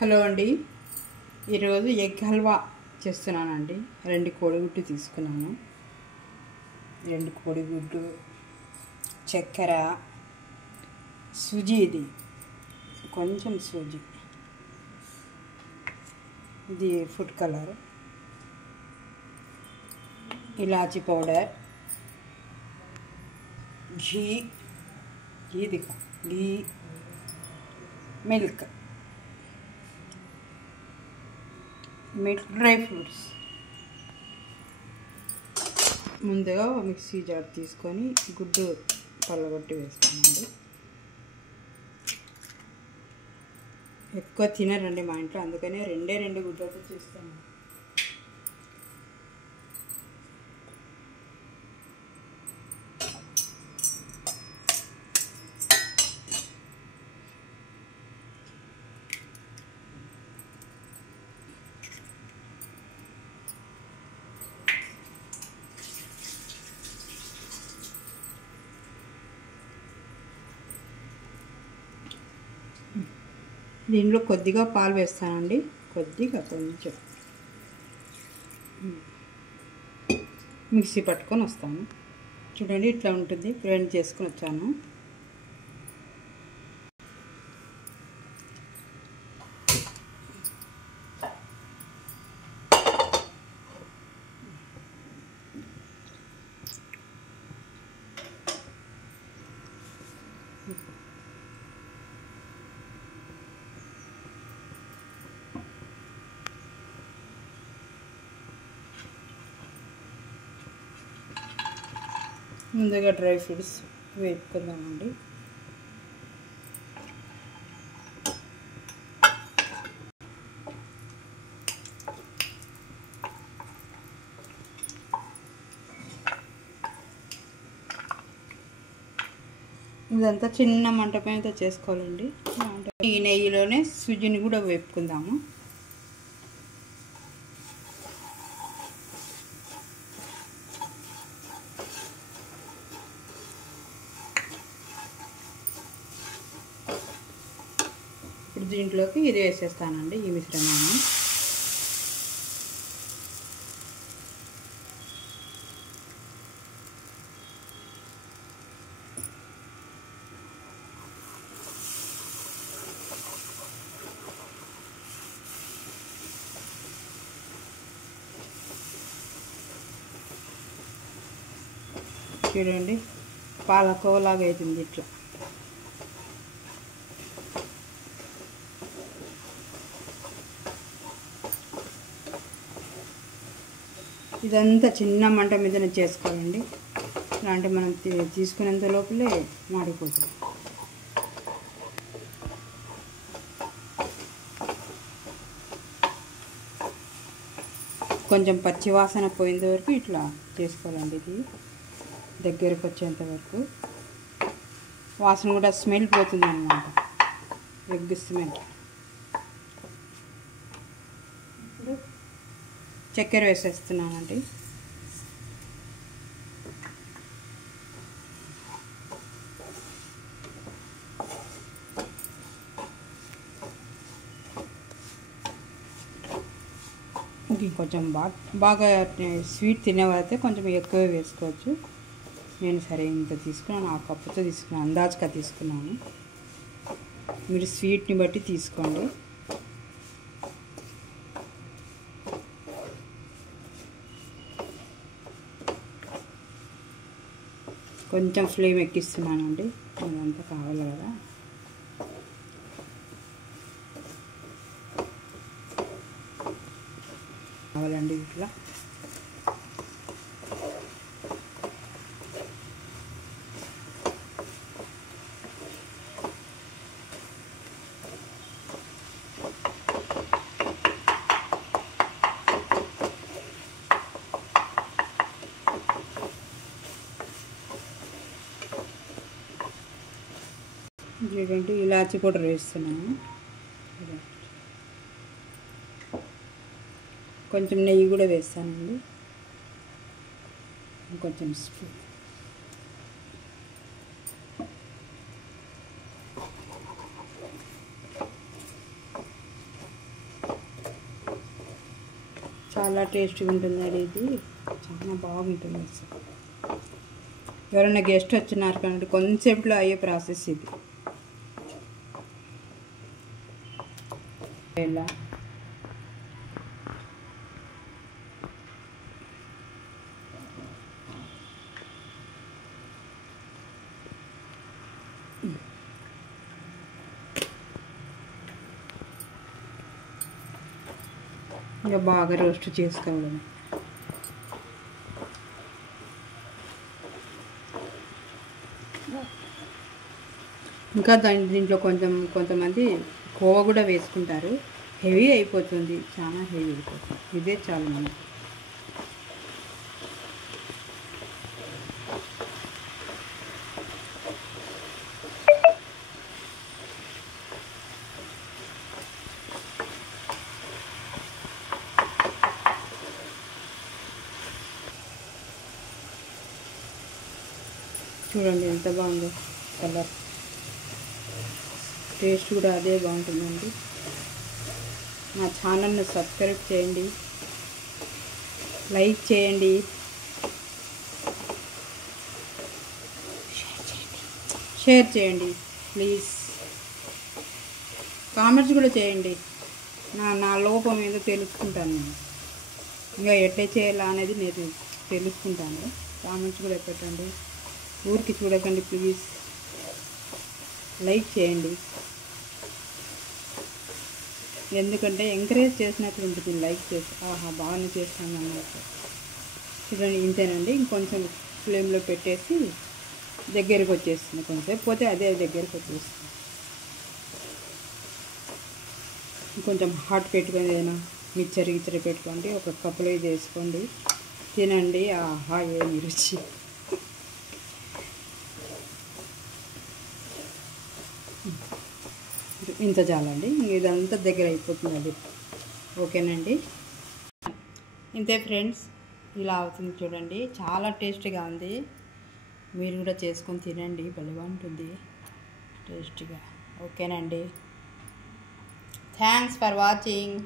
Hello అండి, ఈరోజు egg halwa చేస్తున్నానండి. 2 కోడిగుడ్డు తీసుకున్నాను. 2 కోడిగుడ్డు, చక్కెర, సూజీ, ఇది కొంచెం సూజీ, ఇది ఫుడ్ కలర్, ఇలాచీ పౌడర్, ఘీ, మిల్క్, డ్రై ఫ్రూట్స్. ముందుగా మిక్సీ జార్ తీసుకొని గుడ్డు పళ్ళగొట్టి వేసుకోండి. ఎక్కువ తినరండి మా ఇంట్లో, అందుకనే 2 గుడ్లతో చేస్తాను. దీనిలో కొద్దిగా పాలు వేస్తానండి, కొంచెం మిక్సీ పట్టుకొని వస్తాను. చూడండి, ఇట్లా ఉంటుంది. గ్రైండ్ చేసుకొని వచ్చాను. ముందుగా డ్రై ఫ్రూట్స్ వేపుకుందామండి. ఇదంతా చిన్న మంట పైన చేసుకోవాలండి. ఈ నెయ్యిలోనే సుజిని కూడా వేపుకుందాము. ఇప్పుడు దీంట్లోకి ఇది వేసేస్తానండి, ఈ మిశ్రమాన్ని. చూడండి, పాలకోవలాగా అవుతుంది ఇట్లా. ఇదంతా చిన్న మంట మీదనే చేసుకోవాలండి, ఇలాంటి మనం తీసుకునేంత లోపలే మాడిపోతుంది. కొంచెం పచ్చి వాసన పోయేంత వరకు ఇట్లా చేసుకోవాలండి. ఇది దగ్గరకు వచ్చేంత వరకు వాసన కూడా స్మెల్ పోతుంది అన్నమాట, ఎగ్ స్మెల్. ఇప్పుడు చక్కెర వేసేస్తున్నానండి. ఇంకొంచెం బాగా స్వీట్ తినేవారైతే కొంచెం ఎక్కువ వేసుకోవచ్చు. నేను సరే ఇంత తీసుకున్నాను, 1/2 కప్పుతో తీసుకున్నాను, అందాజుగా తీసుకున్నాను. మీరు స్వీట్ని బట్టి తీసుకోండి. కొంచెం ఫ్లేమ్ ఎక్కిస్తున్నానండి, అదంతా కావాలి కదా. కావాలండి ఇట్లా. చూడండి, ఇలాచీ పౌడర్ వేస్తున్నాను. కొంచెం నెయ్యి కూడా వేస్తానండి, కొంచెం స్పూన్. చాలా టేస్టీగా ఉంటుందండి. ఇది చాలా బాగుంటుంది అసలు. ఎవరైనా గెస్ట్ వచ్చినారు కానీ కొంచెంసేపులో అయ్యే ప్రాసెస్ ఇది. ఇలా ఇంకా బాగా రోస్ట్ చేసుకోవడం. ఇంకా దీంట్లో కొంతమంది కోవా కూడా వేసుకుంటారు. హెవీ అయిపోతుంది, చాలా హెవీ అయిపోతుంది. ఇదే చాలు మనకి. చూడండి ఎంత బాగుందో కలర్. టేస్ట్ కూడా అదే బాగుంటుందండి. నా ఛానల్ని సబ్స్క్రైబ్ చేయండి, లైక్ చేయండి, షేర్ చేయండి ప్లీజ్. కామెంట్స్ కూడా చేయండి. నా లోపం ఏదో తెలుసుకుంటాను నేను. ఇంకా ఎట్లా చేయాలా అనేది నేను తెలుసుకుంటాను. కామెంట్స్ కూడా పెట్టండి. ఊరికి చూడకండి ప్లీజ్. లైక్ చేయండి, ఎందుకంటే ఎంకరేజ్ చేసినట్లు ఉంటుంది. లైక్ చేసి ఆహా బాగానే చేస్తాను అన్నట్టు. చూడండి ఇంతేనండి. ఇంకొంచెం ఫ్లేమ్లో పెట్టేసి దగ్గరికి వచ్చేస్తుంది. కొంచెం పోతే అదే దగ్గరికి వచ్చేస్తుంది. కొంచెం హాట్ పెట్టుకొని ఏదైనా మిక్చర్ పెట్టుకోండి. ఒక కప్పులో ఇది వేసుకోండి, తినండి. ఆహా ఏమి రుచి. ఇంత చాలండి. ఇదంతా దగ్గర అయిపోతుంది అది. ఓకేనండి. ఇంతే ఫ్రెండ్స్, ఇలా అవుతుంది చూడండి. చాలా టేస్టీగా ఉంది. మీరు కూడా చేసుకొని తినండి, భలేగా ఉంటుంది టేస్టీగా. ఓకేనండి. Thanks for watching.